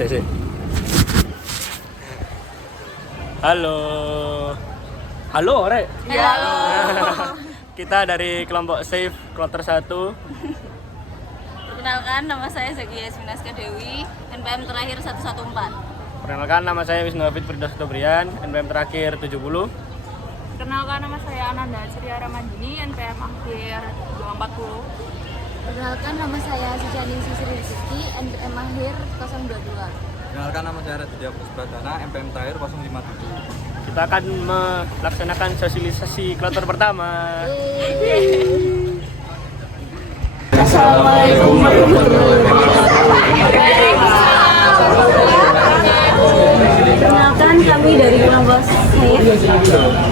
CC. Halo. Halo, Rek. Ya, halo. Kita dari kelompok Safe Kloter 1. Perkenalkan, nama saya Zakia Yasminaska Dewi, NPM terakhir 114. Perkenalkan, nama saya Wisnu Hafid Firdaus Tobrian, NPM terakhir 70. Perkenalkan, nama saya Ananda Surya Ramandini, NPM akhir 240. Perkenalkan, nama saya Sujani Sisri Rizki, NPM akhir 022. Perkenalkan, nama saya Raditya Pusbadana, MPM terakhir 057. Kita akan melaksanakan sosialisasi kloter pertama. Assalamualaikum warahmatullahi wabarakatuh. Perkenalkan, kami dari kelompok Safe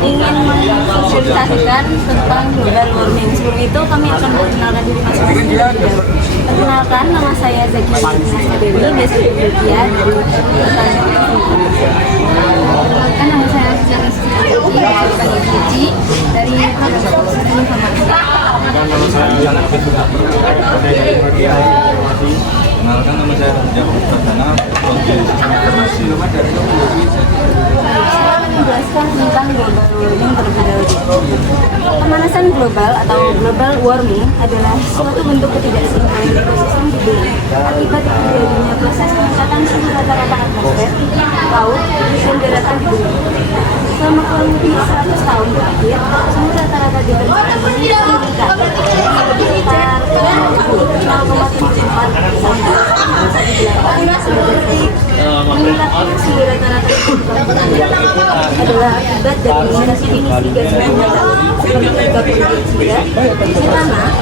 ingin mensosialisasikan tentang global warming. Sebelum itu kami akan memperkenalkan diri masing-masing. Perkenalkan, nama saya Zakia Yasminaska Dewi, biasa dipanggil Zakia dari Perkenalkan, nama saya Sujani Sisri Rizki, biasa dipanggil Cici dari Proses Sistem Informasi. Nama saya Yana Perkenalkan, nama saya Raditya Pusbadana, informasi. Saya menjelaskan tentang global warming terlebih dahulu. Pemanasan global atau global warming adalah suatu bentuk ketidakseimbangan ekosistem di bumi akibat terjadinya proses peningkatan suhu rata-rata atmosfer, laut, dan daratan di bumi. Selama kurang lebih 100 tahun terakhir, suhu rata-rata di permukaan bumi meningkat sekitar 0,74 sampai 1,8 derajat. Meningkatnya suhu rata-rata di permukaan bumi adalah akibat dari emisi gas rumah kaca seperti karbon dioksida, emisi tanah,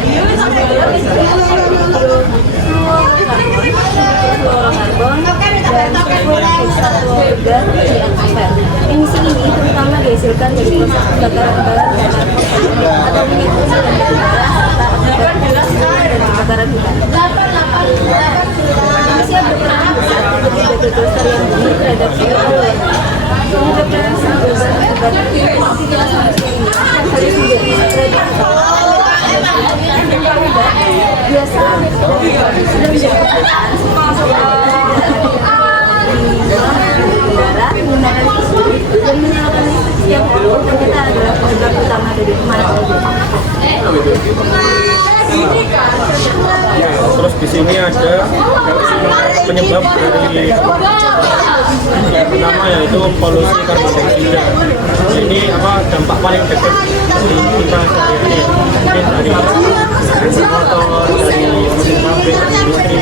fluorokarbon, dan sulfur hexafluorida di atmosfer. Emisi ini terutama dihasilkan dari proses pembakaran bahan bakar fosil atau minyak fosil dan batu bara serta akibat dan kebakaran hutan. Manusia berperan besar untuk menjaga kelestarian bumi terhadap global warming. Menyebabkan global akibat aktivitas manusia ini harus menjadi strategi. Biasa sudah menjadi kebiasaan udara menggunakan listrik dan menyalakan listrik setiap hari ternyata adalah penyebab utama dari pemanasan Ya, terus di sini ada penyebab dari yang pertama yaitu polusi karbon dioksida. Ini dampak paling dekat di kita sehari-hari. Mungkin dari motor, dari mesin pabrik, dari industri,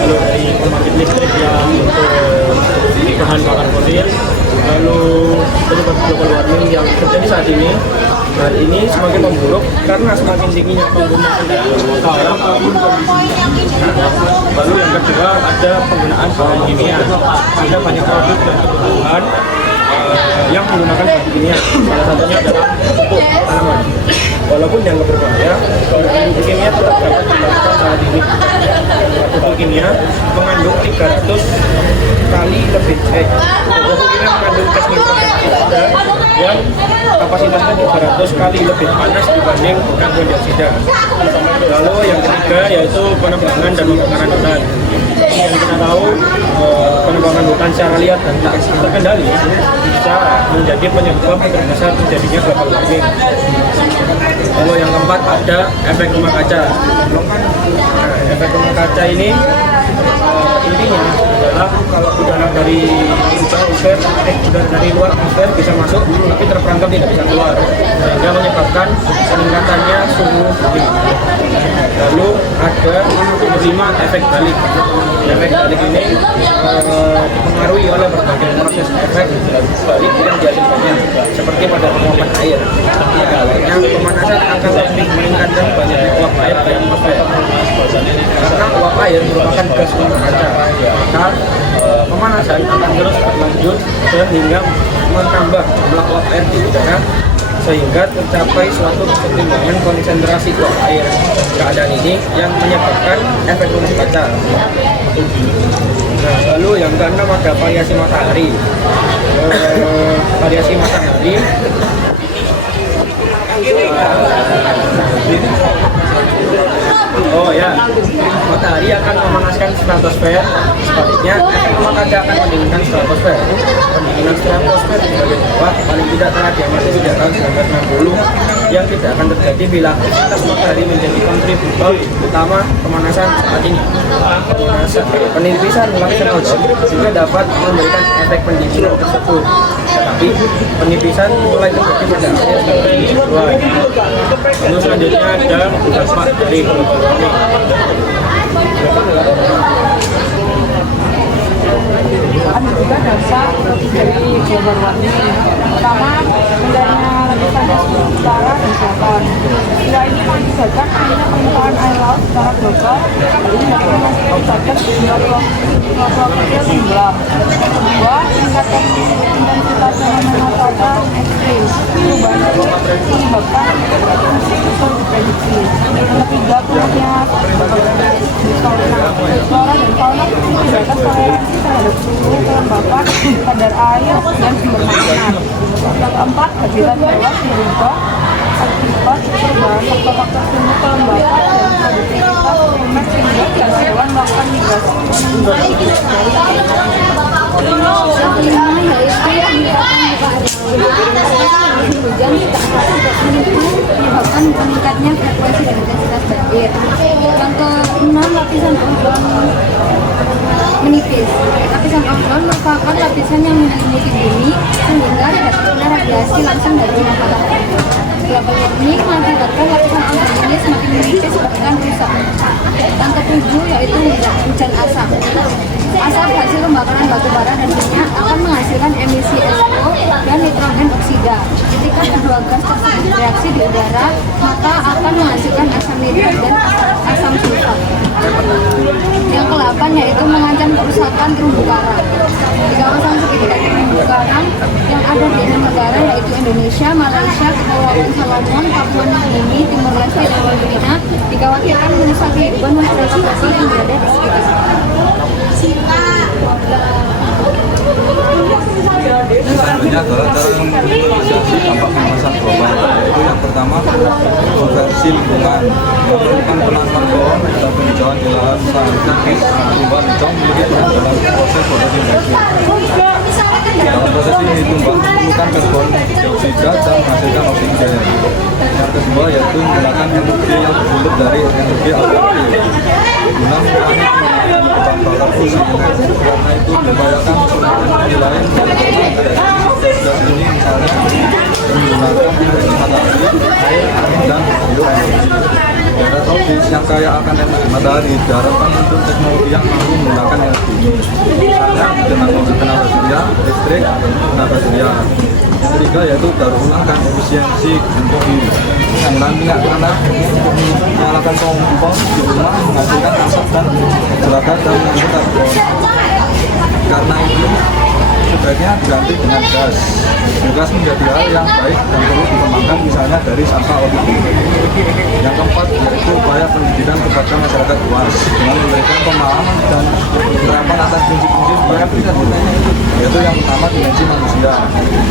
lalu dari pembangkit listrik yang untuk bahan bakar fosil, lalu penyebab global warming yang terjadi saat ini semakin memburuk karena semakin tingginya penggunaan kendaraan motor. Lalu yang kedua ada penggunaan bahan kimia. Ada banyak produk dan kebutuhan yang menggunakan bahan kimia. Salah satunya adalah pupuk tanaman. Walaupun dianggap berbahaya, pupuk kimia tetap dapat dilakukan saat ini. Pupuk kimia mengandung 300 kali lebih pupuk kimia mengandung gas nitrogen yang kapasitasnya 300 kali lebih panas dibanding karbon dioksida. Lalu yang ketiga yaitu penebangan dan pembakaran hutan. Yang kita tahu penebangan hutan secara liar dan tak terkendali bisa menjadi penyebab terbesar terjadinya global warming. Lalu yang keempat ada efek rumah kaca. Efek rumah kaca ini intinya adalah kalau udara dari udara dari luar atmosfer bisa masuk tapi terperangkap tidak bisa keluar, sehingga menyebabkan peningkatannya suhu bumi. Lalu ada nomor 5 efek balik. Efek balik ini dipengaruhi oleh berbagai proses efek balik yang dihasilkannya, seperti pada penguapan air. Yang pemanasan akan lebih meningkatkan banyaknya uap air ke atmosfer. Karena uap air merupakan gas rumah kaca, maka pemanasan akan terus berlanjut sehingga menambah jumlah uap air di udara sehingga tercapai suatu kesetimbangan konsentrasi uap air. Keadaan ini yang menyebabkan efek rumah kaca. Nah, lalu yang keenam ada variasi matahari. Variasi matahari Oh ya, matahari akan memanaskan stratosfer, sebaliknya efek rumah kaca akan mendinginkan stratosfer. Pendinginan stratosfer sebagai sebab paling tidak telah diamati sejak tahun 1960 yang tidak akan terjadi bila aktivitas matahari menjadi kontributor utama pemanasan saat ini. Penipisan lapisan ozon juga dapat memberikan efek pendinginan tersebut. Tetapi penipisan mulai terjadi pada akhir 1992. Lalu selanjutnya ada dampak dari global warming. Ada juga dampak dari global warming. Pertama, rendahnya lapisan es utara dan selatan. Istilah ini mengakibatkan adanya permukaan air laut secara global, sehingga mengakibatkan jumlah pulau kecil tenggelam. Kedua, meningkatkan intensitas fenomena cuaca ekstrim. Perubahan itu menyebabkan musim sulit diprediksi. Yang ketiga, kurangnya flora dan fauna meningkatkan toleransi terhadap suhu, kelembapan, kadar air, dan sumber makanan. Yang keempat, habitat luas berubah akibat perubahan faktor-faktor suhu, kelembapan, dan produktivitas primer sehingga hewan melakukan migrasi Yang kelima yaitu peningkatan hujan tidak menyebabkan meningkatnya frekuensi dan intensitas banjir. Yang keenam, lapisan ozon menipis. Lapisan ozon merupakan lapisan yang menyelimuti bumi sehingga tidak terkena radiasi langsung dari matahari. Global warming mengakibatkan lapisan ozon ini semakin menipis bahkan rusak. Yang ketujuh yaitu hujan asap. Asap hasil pembakaran batu bara dan minyak akan menghasilkan emisi SO dan nitrogen oksida. Ketika kedua gas tersebut bereaksi di udara, maka akan menghasilkan asam nitrat dan asam sulfat. Yang ke-8 yaitu mengancam kerusakan terumbu karang. Di kawasan segitiga terumbu karang yang ada di 6 negara yaitu Indonesia, Malaysia, Kepulauan Solomon, Papua New Guinea, Timor Leste, dan Filipina dikhawatirkan merusak kehidupan masyarakat lokal yang berada di sekitar. Selanjutnya adalah cara meminimalisasi dampak pemanasan global, yaitu yang pertama konversi lingkungan, melakukan penanaman pohon atau penghijauan di lahan usaha bis, tumbuhan hijau memiliki peran dalam proses fotosintesa. Dalam proses ini tumbuhan menemukan karbon dioksida dan menghasilkan oksigen. Yang kedua yaitu menggunakan energi yang bersumber dari energi alternatif guna mengurangi bahan bakar fosil, karena itu membahayakan sumber energi lain dan ini misalnya menggunakan energi matahari, air, angin, dan bioenergi. Daerah tropis yang kaya akan energi matahari diharapkan untuk teknologi yang mampu menggunakan energi ini, misalnya teknologi tenaga surya, listrik, tenaga surya. Yang ketiga yaitu daur ulang dan efisiensi energi. Penggunaan minyak tanah untuk menyalakan kompor di rumah menghasilkan asap dan celaka dan mengandung karbon. Karena itu sebaiknya diganti dengan gas. Gas menjadi hal yang baik dan perlu dikembangkan misalnya dari sampah organik. Yang keempat yaitu upaya pendidikan kepada masyarakat luas dengan memberikan pemahaman dan penerapan atas prinsip-prinsip supaya bisa yaitu yang pertama dimensi manusia.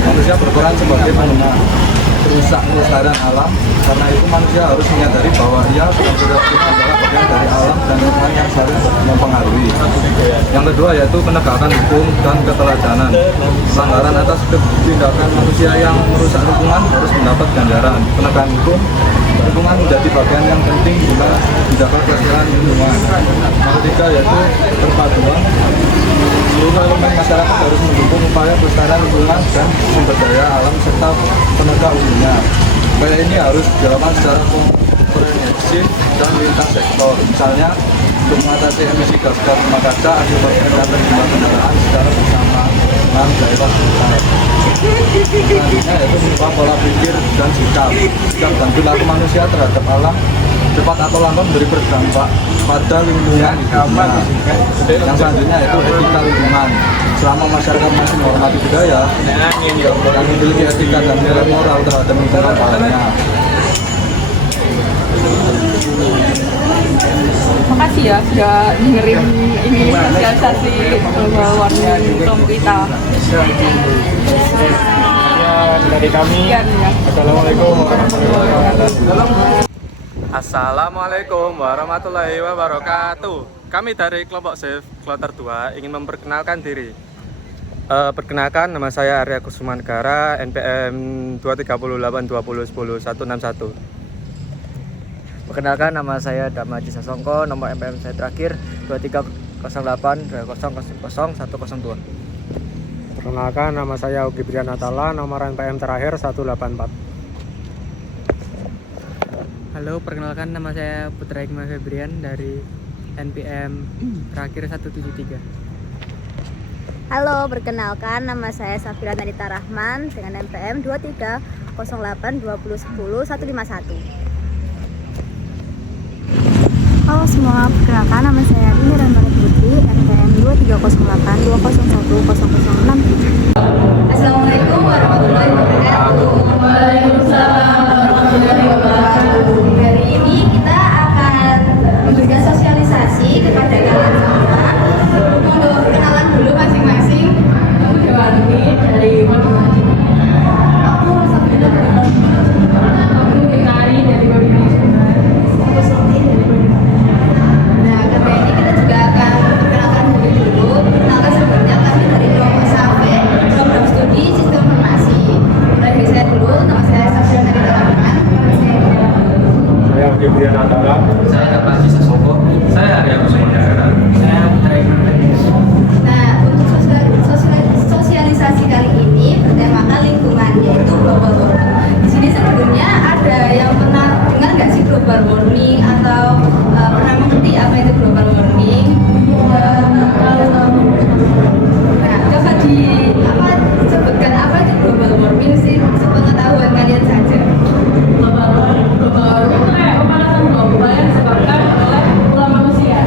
Manusia berperan sebagai pengguna perusak kelestarian alam, karena itu manusia harus menyadari bahwa ia benar-benar adalah bagian dari alam dan lingkungan yang saling mempengaruhi. Yang kedua yaitu penegakan hukum dan keteladanan. Pelanggaran atas tindakan manusia yang merusak lingkungan harus mendapat ganjaran. Penegakan hukum lingkungan menjadi bagian yang penting guna menjaga kelestarian lingkungan. Yang ketiga yaitu perpaduan. Seluruh elemen masyarakat harus mendukung upaya pelestarian lingkungan dan sumber daya alam serta penegak hukumnya. Upaya ini harus dilakukan secara komprehensif dan lintas sektor. Misalnya untuk mengatasi emisi gas rumah kaca akibat peningkatan jumlah kendaraan secara bersama dengan daerah sekitar. Selanjutnya yaitu mengubah pola pikir dan sikap dan perilaku manusia terhadap alam cepat atau lambat memberi berdampak pada lingkungan hidupnya. Yang selanjutnya yaitu etika lingkungan. Selama masyarakat masih menghormati budaya dan memiliki etika dan nilai moral terhadap lingkungan lainnya. Makasih ya sudah dengerin ini sosialisasi global warming untuk kita. Ya, dari kami. Sekian ya. Assalamualaikum warahmatullahi wabarakatuh. Assalamualaikum warahmatullahi wabarakatuh. Kami dari kelompok SIF Kloter 2 ingin memperkenalkan diri. Perkenalkan, nama saya Arya Kusumanegara, NPM 23820101161. Perkenalkan, nama saya Damaji Sasongko, nomor MPM saya terakhir 230820000102. Perkenalkan, nama saya Ugi Brian Natala, nomor NPM terakhir 184. Halo, perkenalkan nama saya Putra Hikmah Febrian dari NPM terakhir 173. Halo, perkenalkan nama saya Safira Nadita Rahman dengan NPM 230820100151. Halo semua, perkenalkan nama saya Rini Ramani Putri, NPM 230820101067. Assalamualaikum warahmatullahi wabarakatuh. Waalaikumsalam warahmatullahi wabarakatuh. Hari ini kita akan memberikan sosialisasi kepada kalian semua untuk kenalan dulu masing-masing. Aku Dewanti dari Wadimajid. Aku Sabrina dari Wadimajid. Aku Dekari dari Wadimajid. Aku Sakti dari Wadimajid. Nah, karena ini kita juga akan perkenalkan diri dulu. Perkenalkan sebelumnya kami dari kelompok SAFE, program studi sistem informasi. Mulai dari saya dulu, nama saya Sabrina Nadita Rahman. Saya Ugi Brian Natala. Saya Damaji Sasongko. Saya Arya Kusumanegara. Saya Putra Hikmah Febrian. Nah, untuk sosialisasi kali ini bertemakan lingkungan, yaitu global warming. Di sini sebelumnya ada yang pernah dengar nggak sih global warming atau pernah mengerti apa itu global warming? Nah, coba sebutkan apa itu global warming sih, sepengetahuan kalian saja. Global warming itu kayak pemanasan global yang disebabkan oleh ulah manusia.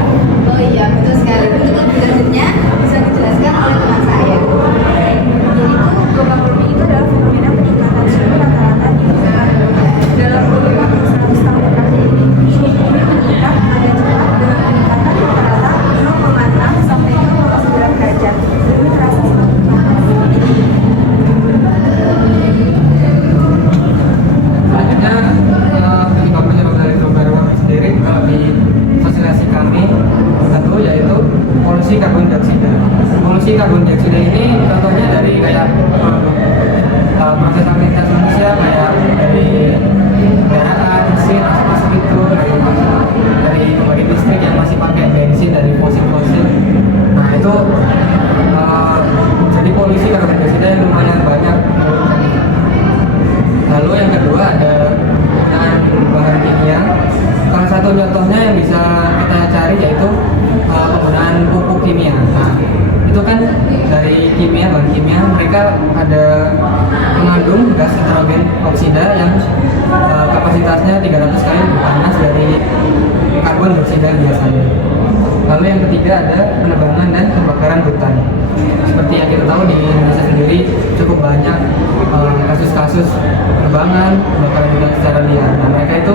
Oh iya, betul sekali. Untuk lebih lanjutnya bisa dijelaskan oleh teman saya. Jadi itu global warming itu adalah fenomena peningkatan suhu rata-rata di dalam kurun waktu 100 tahun terakhir ini. Bumi meningkat pada cepat dengan peningkatan rata-rata 0,6 sampai 0,9 derajat. Bumi terasa semakin panas. Selanjutnya, penyebab dari global warming sendiri kalau di sosialisasi kami satu yaitu polusi karbon dioksida. Polusi karbon dioksida ini contohnya dari kayak proses aktivitas manusia kayak dari kendaraan, mesin, asap itu dari pembangkit listrik yang masih pakai bensin dari fosil-fosil. Nah itu jadi polusi karbon dioksida yang lumayan banyak. Lalu yang kedua ada penggunaan bahan kimia. Salah satu contohnya yang bisa kita cari yaitu penggunaan pupuk kimia. Nah, itu kan dari kimia, bahan kimia, mereka ada mengandung gas nitrogen oksida yang kapasitasnya 300 kali lebih panas dari karbon dioksida biasanya. Lalu yang ketiga ada penebangan dan pembakaran hutan. Seperti yang kita tahu di Indonesia sendiri cukup banyak kasus-kasus penebangan, pembakaran hutan secara liar. Nah, mereka itu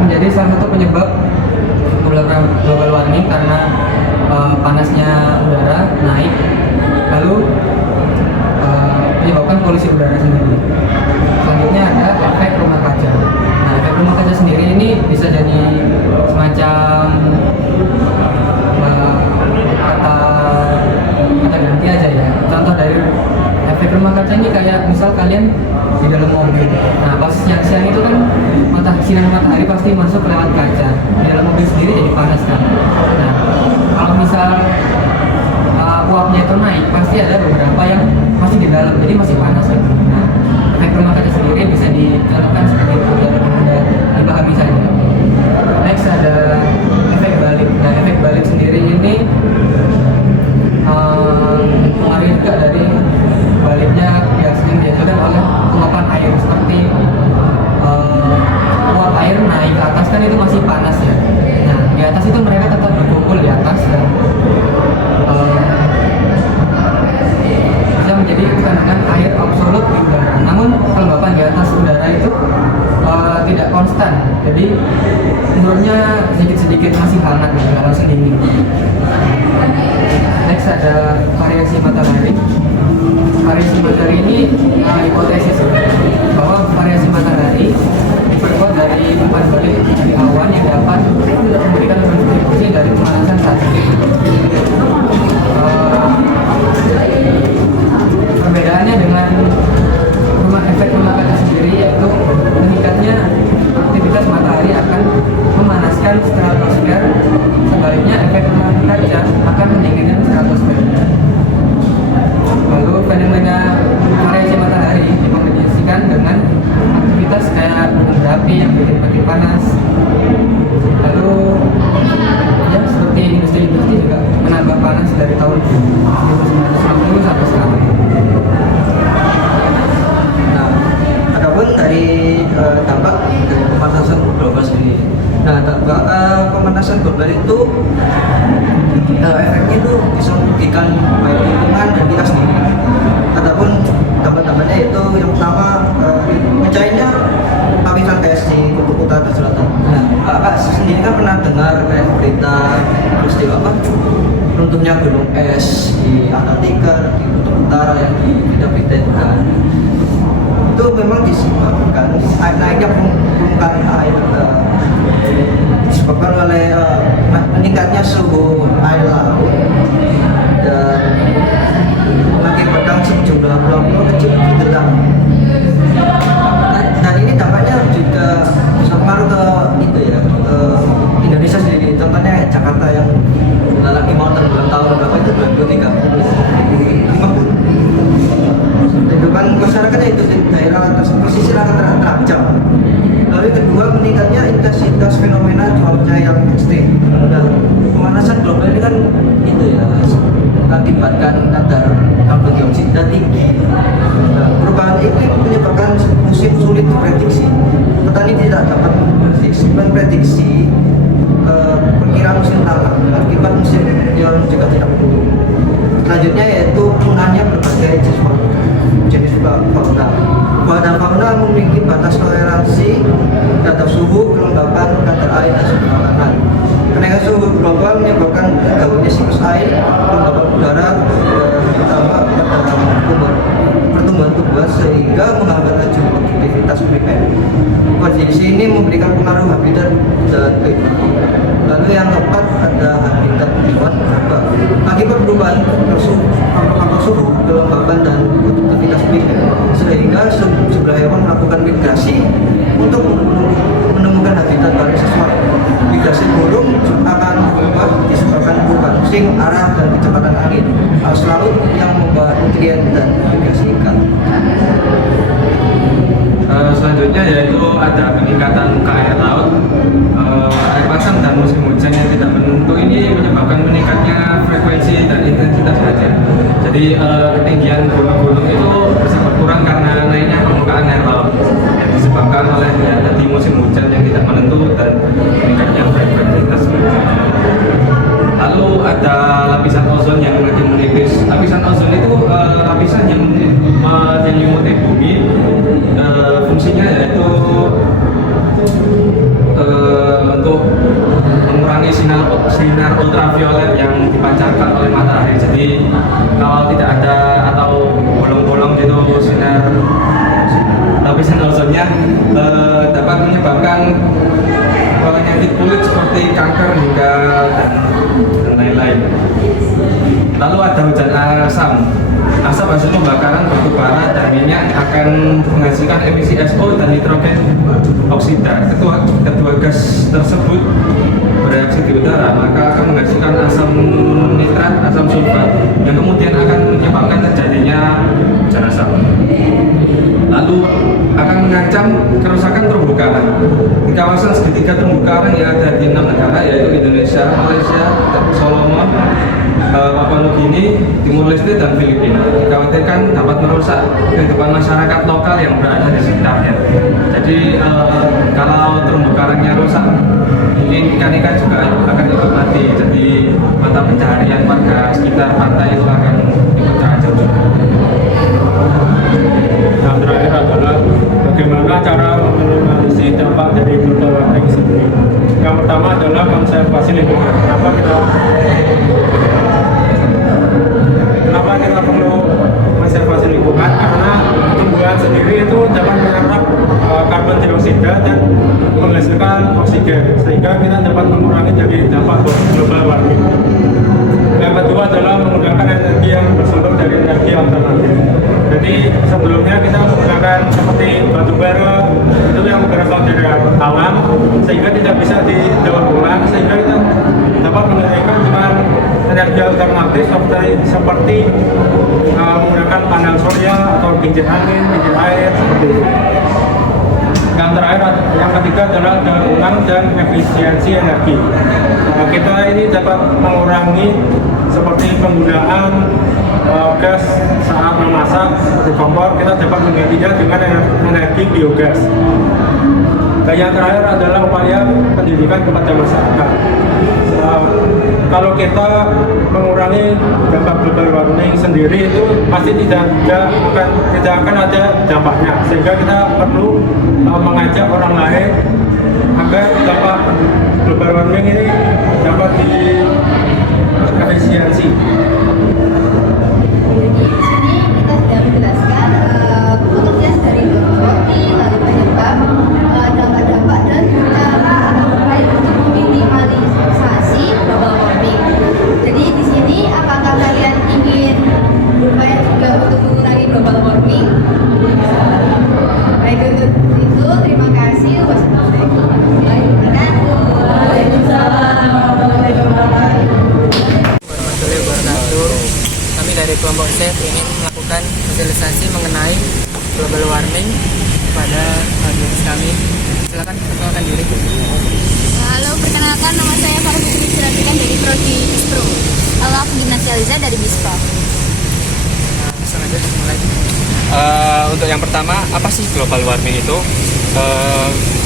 menjadi salah satu penyebab global warming karena panasnya udara naik, lalu menyebabkan polusi udara sendiri. Selanjutnya ada efek rumah kaca. Nah, efek rumah kaca sendiri ini bisa jadi semacam kata ganti aja ya. Contoh dari efek rumah kaca ini kayak misal kalian di dalam mobil. Nah, pas siang-siang itu kan sinar matahari pasti masuk lewat kaca. Di dalam mobil sendiri jadi panas kan. Nah, kalau misal uapnya itu naik, pasti ada beberapa yang masih di dalam, jadi masih panas kan. Nah, efek rumah kaca sendiri bisa dicontohkan seperti itu, jadi mudah dipahami saja. Next ada efek balik. Nah, efek balik sendiri ini pengaruh juga dari baliknya gas yang dihasilkan oleh luapan air, seperti uap air naik ke atas kan itu masih panas ya. Nah, di atas itu mereka tetap berkumpul di atas dan bisa menjadi kandungan air absolut di udara. Namun kelembapan di atas udara itu tidak konstan, jadi menurutnya sedikit-sedikit masih hangat gitu, kalau sedingin. Next ada variasi matahari. Variasi matahari ini hipotesis bahwa variasi matahari diperkuat dari dari umpan balik dari awan yang dapat memberikan kontribusi dari pemanasan saat ini. Perbedaannya dengan efek rumah kaca sendiri yaitu meningkatnya aktivitas matahari akan memanaskan stratosfer, sebaliknya efek rumah kaca akan mendinginkan stratosfer. Lalu fenomena variasi matahari dikombinasikan dengan aktivitas kayak gunung berapi yang bikin panas. Lalu ya seperti industri-industri juga menambah panas dari tahun 1960 sampai sekarang. Nah, adapun dari dampak dari pemanasan global sendiri. Nah, dampak pemanasan global itu efeknya itu bisa merugikan baik lingkungan dan kita sendiri. Adapun dampak-dampaknya itu yang pertama mencairnya lapisan es di kutub utara dan selatan. Nah, Kak sendiri kan pernah dengar kayak berita peristiwa apa? Runtuhnya gunung es di Antartika, di kutub utara yang di berita-berita itu kan. Itu memang disebabkan naiknya permukaan air disebabkan oleh meningkatnya suhu air laut dan mengakibatkan sejumlah pulau-pulau kecil bergetar. Dan ini dampaknya juga bisa pengaruh ke itu ya, ke Indonesia sendiri. Contohnya Jakarta yang lagi mau tenggelam tahun berapa itu 2030. Kehidupan masyarakatnya itu di daerah pesisir akan terancam. Lalu yang kedua, meningkatnya intensitas fenomena cuaca yang ekstrim. Nah, pemanasan global ini kan itu ya mengakibatkan kadar karbon dioksida tinggi. Nah, perubahan iklim menyebabkan musim sulit diprediksi. Petani tidak dapat memprediksi perkiraan musim tanam akibat musim yang juga tidak menentu. Selanjutnya yaitu penggunaannya berbagai jenis fauna. Fauna fauna memiliki batas toleransi terhadap suhu, kelembapan, kadar air, dan suhu makanan. Kenaikan suhu global menyebabkan terganggunya siklus air, kelembapan udara, terutama pada pertumbuhan tumbuhan sehingga menghambat laju aktivitas primer. Kondisi ini memberikan pengaruh habitat dan kehidupan. Lalu yang keempat ada habitat hewan berubah. Akibat perubahan suhu, kelembapan dan aktivitas primer, sehingga sejumlah hewan melakukan migrasi untuk menemukan habitat baru sesuai. Migrasi burung akan berubah disebabkan perubahan musim, arah, dan kecepatan angin, arus laut yang membawa nutrien dan migrasi ikan. Selanjutnya yaitu ada peningkatan muka air laut, air pasang dan musim hujan yang tidak menentu ini menyebabkan meningkatnya frekuensi dan intensitas hujan. Jadi ketinggian gunung-gunung itu bisa berkurang karena naiknya permukaan air laut yang disebabkan oleh ya, tadi musim hujan yang tidak menentu dan meningkatnya frekuensi hujan. Lalu ada lapisan ozon yang makin menipis. Lapisan ozon itu lapisan yang menyelimuti bumi. Fungsinya yaitu untuk mengurangi sinar ultraviolet yang dipancarkan oleh matahari. Jadi kalau tidak ada atau bolong-bolong gitu sinar lapisan ozonnya dapat menyebabkan penyakit kulit seperti kanker hingga dan lain-lain. Lalu ada hujan asam. Asap hasil pembakaran batu bara dan minyak akan menghasilkan emisi SO dan nitrogen oksida. Kedua gas tersebut bereaksi di udara, maka akan menghasilkan asam nitrat, asam sulfat, yang kemudian akan menyebabkan terjadinya hujan asam. Lalu akan mengancam kerusakan terumbu karang. Di kawasan segitiga terumbu karang yang ada di 6 negara yaitu Indonesia, Malaysia, Solomon, Papua Nugini, Timur Leste, dan Filipina dikhawatirkan dapat merusak kehidupan masyarakat lokal yang berada di sekitarnya. Jadi kalau terumbu karangnya rusak, mungkin ikan-ikan juga akan ikut mati. Jadi mata pencaharian warga sekitar pantai itu akan ikut terancam juga. Yang terakhir adalah bagaimana cara meminimalisasi dampak dari global warming sendiri. Yang pertama adalah konservasi lingkungan. Kenapa kita perlu konservasi lingkungan? Karena tumbuhan sendiri itu dapat menyerap karbon dioksida dan sehingga kita dapat mengurangi dari dampak global warming. Yang kedua adalah menggunakan energi yang bersumber dari energi alternatif. Jadi sebelumnya kita menggunakan seperti batu bara itu yang berasal dari alam sehingga tidak bisa didaur ulang, sehingga kita dapat menggunakan dengan energi alternatif seperti menggunakan panel surya atau kincir angin, kincir air seperti itu. Yang terakhir, yang ketiga adalah daur ulang dan efisiensi energi. Kita ini dapat mengurangi seperti penggunaan gas saat memasak di kompor, kita dapat menggantinya dengan energi biogas. Dan yang terakhir adalah upaya pendidikan kepada masyarakat. Kalau kita mengurangi dampak global warming sendiri itu pasti tidak akan ada dampaknya, sehingga kita perlu mengajak orang lain agar dampak global warming ini dapat diefisiensi. Jadi di sini kita sudah menjelaskan pekerjaan dari global warming, lalu penyebab, dampak-dampak dan cara upaya untuk meminimalisasi global warming. Jadi di sini apakah kalian ingin berupaya juga untuk mengurangi global warming? Baik, untuk itu terima kasih. Wassalamualaikum warahmatullahi wabarakatuh. Kami dari kelompok SEF ingin melakukan sosialisasi mengenai global warming kepada audiens kami. Silakan perkenalkan diri. Halo, perkenalkan nama saya Farah Putri Siratikan dari Prodi Bispro. Halo, aku Gimnasia Liza dari Bispa. Langsung aja mulai. Untuk yang pertama, apa sih global warming itu?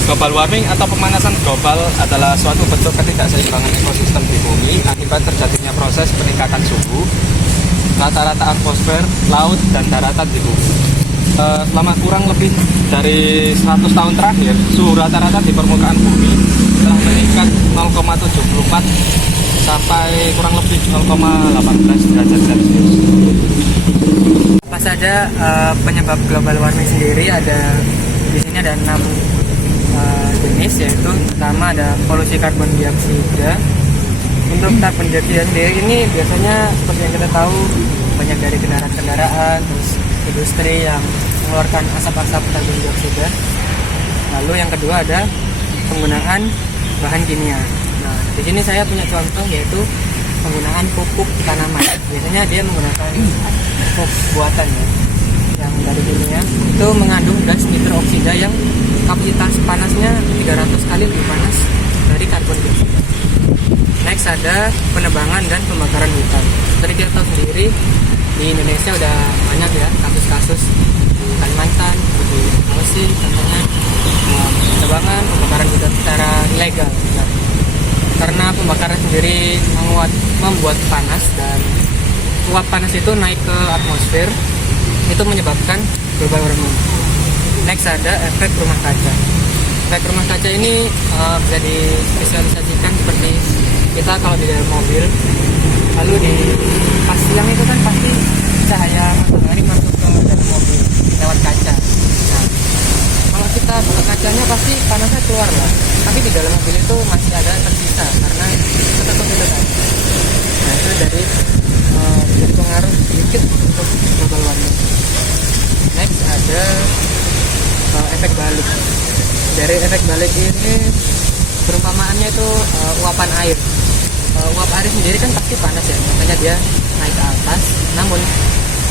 Global warming atau pemanasan global adalah suatu bentuk ketidakseimbangan ekosistem di bumi akibat terjadinya proses peningkatan suhu rata-rata atmosfer, laut, dan daratan di bumi. Selama kurang lebih dari 100 tahun terakhir, suhu rata-rata di permukaan bumi telah meningkat 0,74 sampai kurang lebih 0,18 derajat Celcius. Apa saja penyebab global warming sendiri? Di sini ada 6 jenis, yaitu pertama ada polusi karbon dioksida. Untuk karbon dioksida sendiri ini biasanya seperti yang kita tahu banyak dari kendaraan-kendaraan, terus industri yang mengeluarkan asap-asap karbon dioksida. Lalu yang kedua ada penggunaan bahan kimia. Nah, di sini saya punya contoh yaitu penggunaan pupuk tanaman. Biasanya dia menggunakan pupuk buatan ya, yang dari kimia itu mengandung gas nitrooksida yang kapasitas panasnya 300 kali lebih panas dari karbon dioksida. Next ada penebangan dan pembakaran hutan. Seperti kita tahu sendiri di Indonesia udah banyak ya kasus-kasus di Kalimantan, di Sulawesi, contohnya penebangan, pembakaran hutan secara ilegal. Ya. Karena pembakaran sendiri membuat panas dan uap panas itu naik ke atmosfer, itu menyebabkan global warming. Next ada efek rumah kaca. Efek rumah kaca ini bisa divisualisasikan seperti kita kalau di dalam mobil, lalu di pas siang itu kan pasti cahaya matahari masuk ke dalam mobil lewat kaca. Nah, kalau kita buka kacanya pasti panasnya keluar lah, tapi di dalam mobil itu masih ada tersisa karena ketutup itu kan. Nah, itu dari jadi pengaruh sedikit untuk global warming. Next ada efek balik. Dari efek balik ini perumpamaannya itu uapan air. Uap air sendiri kan pasti panas ya, makanya dia naik ke atas. Namun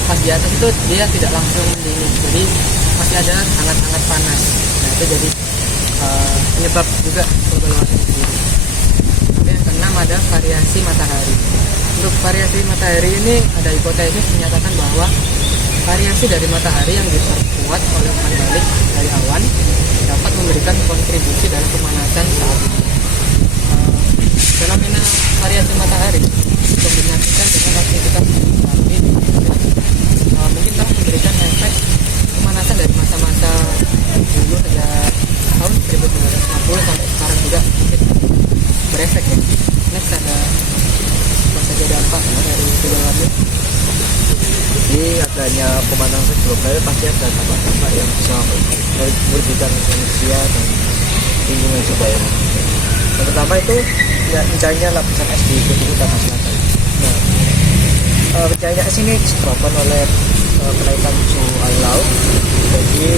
pas di atas itu dia tidak langsung mendingin, jadi masih ada hangat-hangat panas. Nah, itu jadi penyebab juga global warming sendiri. Lalu yang keenam ada variasi matahari. Untuk variasi matahari ini ada hipotesis menyatakan bahwa variasi dari matahari yang diperkuat oleh umpan balik dari awan dapat memberikan kontribusi dalam pemanasan saat ini. Fenomena variasi matahari dikombinasikan dengan aktivitas bumi mungkin dapat memberikan efek pemanasan dari masa-masa dulu sejak tahun 1950 sampai sekarang juga mungkin berefek ya. Next ada apa saja dampak dari global warming. Jadi adanya pemanasan global pasti ada dampak-dampak yang bisa merugikan manusia dan lingkungan juga ya. Yang pertama itu ya pencahayanya lapisan es di Kutub Utara Selatan. Nah, pencahayanya es ini disebabkan oleh kenaikan suhu air laut, jadi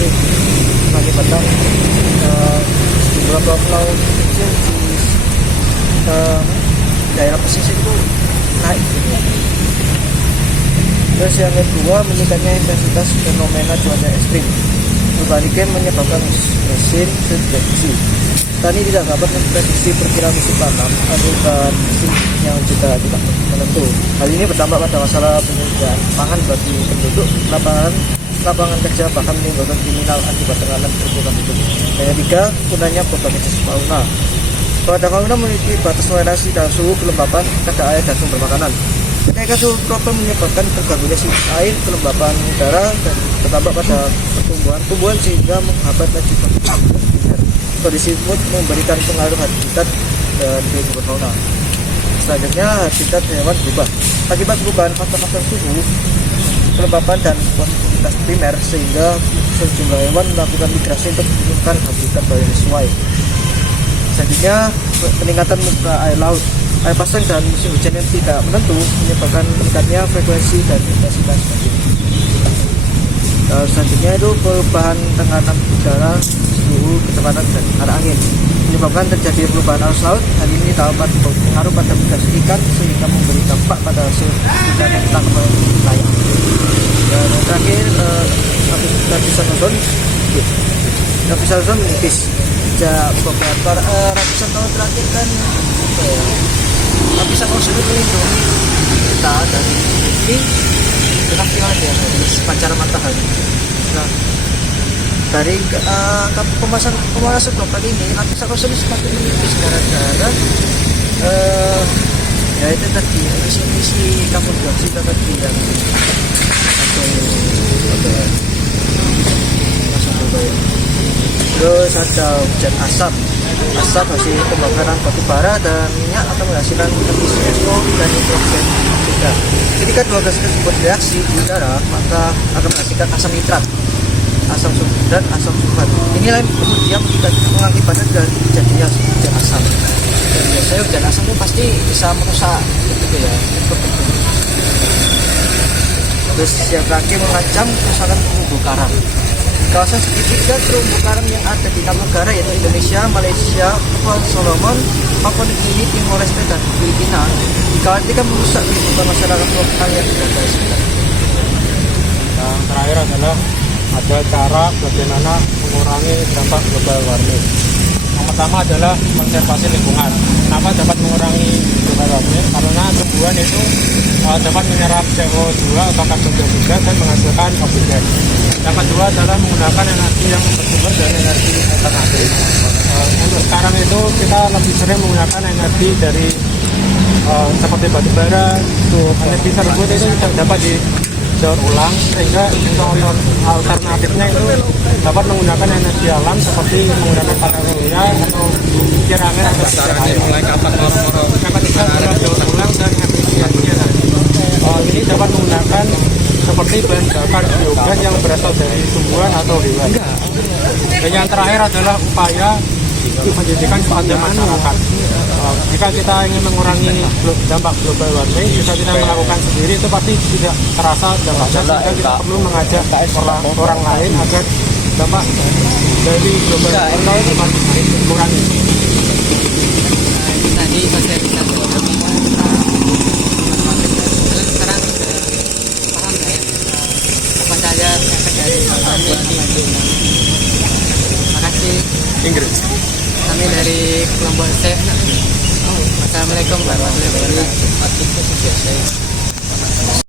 mengakibatkan jumlah pulau kecil di daerah pesisir itu naik. Terus yang kedua, meningkatnya intensitas fenomena cuaca ekstrim. Perubahan iklim menyebabkan mesin subduksi. Petani tidak dapat memprediksi perkiraan musim tanam akibat musim yang juga tidak menentu. Hal ini berdampak pada masalah penyediaan pangan bagi penduduk, lapangan kerja, bahkan menimbulkan kriminal akibat tekanan perburuan hidup. Yang ketiga, gunanya berbagai jenis fauna. Pada fauna memiliki batas toleransi dalam suhu, kelembapan, kadar air, dan sumber makanan. Kenaikan suhu global menyebabkan terganggunya air, kelembapan udara, dan berdampak pada tumbuhan sehingga menghambat laju primer. Kondisi mood memberikan pengaruh habitat dan kehidupan fauna. Selanjutnya, habitat hewan berubah. Akibat perubahan faktor-faktor suhu, kelembapan, dan kuantitas primer, sehingga sejumlah hewan melakukan migrasi untuk menemukan habitat baru yang sesuai. Selanjutnya, peningkatan muka air laut. Air pasang dan musim hujan yang tidak menentu menyebabkan meningkatnya frekuensi dan intensitas banjir. Selanjutnya itu perubahan tekanan udara, suhu, kecepatan, dan arah angin menyebabkan terjadi perubahan arus laut. Hal ini dapat berpengaruh pada migrasi ikan sehingga memberi dampak pada hasil ikan yang ditangkap oleh nelayan. Dan yang terakhir, lapisan ozon menipis. Sejak beberapa ratusan tahun terakhir kan lapisan ozon itu melindungi kita dari ultraviolet ya, dari pancaran matahari. Nah, dari pemanasan global ini, lapisan ozon semakin menipis gara-gara ya itu tadi emisi karbon dioksida tadi yang masuk budaya. Terus ada hujan asap hasil pembakaran batu bara dan minyak akan menghasilkan emisi SO dan nitrogen oksida. Ketika dua gas tersebut bereaksi di udara, maka akan menghasilkan asam nitrat, asam sulfur, dan asam sulfat. Inilah yang kemudian mengakibatkan dari terjadinya hujan asam. Dan biasanya hujan asam itu pasti bisa merusak gitu ya. Terus yang terakhir mengancam kerusakan terumbu karang. Kawasan segitiga terumbu karang yang ada di 6 negara yaitu Indonesia, Malaysia, Kepulauan Solomon, Papua Nugini, Timor Leste, dan Filipina dikhawatirkan merusak kehidupan masyarakat lokal yang berada di sekitar. Yang terakhir adalah ada cara bagaimana mengurangi dampak global warming. Yang pertama adalah konservasi lingkungan. Kenapa dapat mengurangi global warming? Karena tumbuhan itu dapat menyerap CO2 atau karbon dioksida dan menghasilkan oksigen. Yang kedua adalah menggunakan energi yang bersumber dari energi alternatif. Untuk sekarang itu kita lebih sering menggunakan energi dari seperti batu bara, energi tersebut itu dapat didaur ulang, sehingga untuk alternatifnya itu dapat menggunakan energi alam seperti menggunakan panel surya atau kincir angin atau kincir air. Yang ketiga adalah daur ulang dan efisiensi energi. Ini dapat menggunakan seperti bahan bakar biogas yang berasal dari tumbuhan atau hewan. Dan yang terakhir adalah upaya pendidikan kepada masyarakat. Jika kita ingin mengurangi dampak global warming, jika kita melakukan sendiri itu pasti tidak terasa dampaknya, sehingga kita perlu mengajak orang lain agar dampak dari global warming dapat dikurangi. Tadi sosialisasi kami sekarang paham ya apa saja efek dari warming. Terima kasih. Inggris. Kami dari kelompok SEF. Assalamualaikum warahmatullahi wabarakatuh.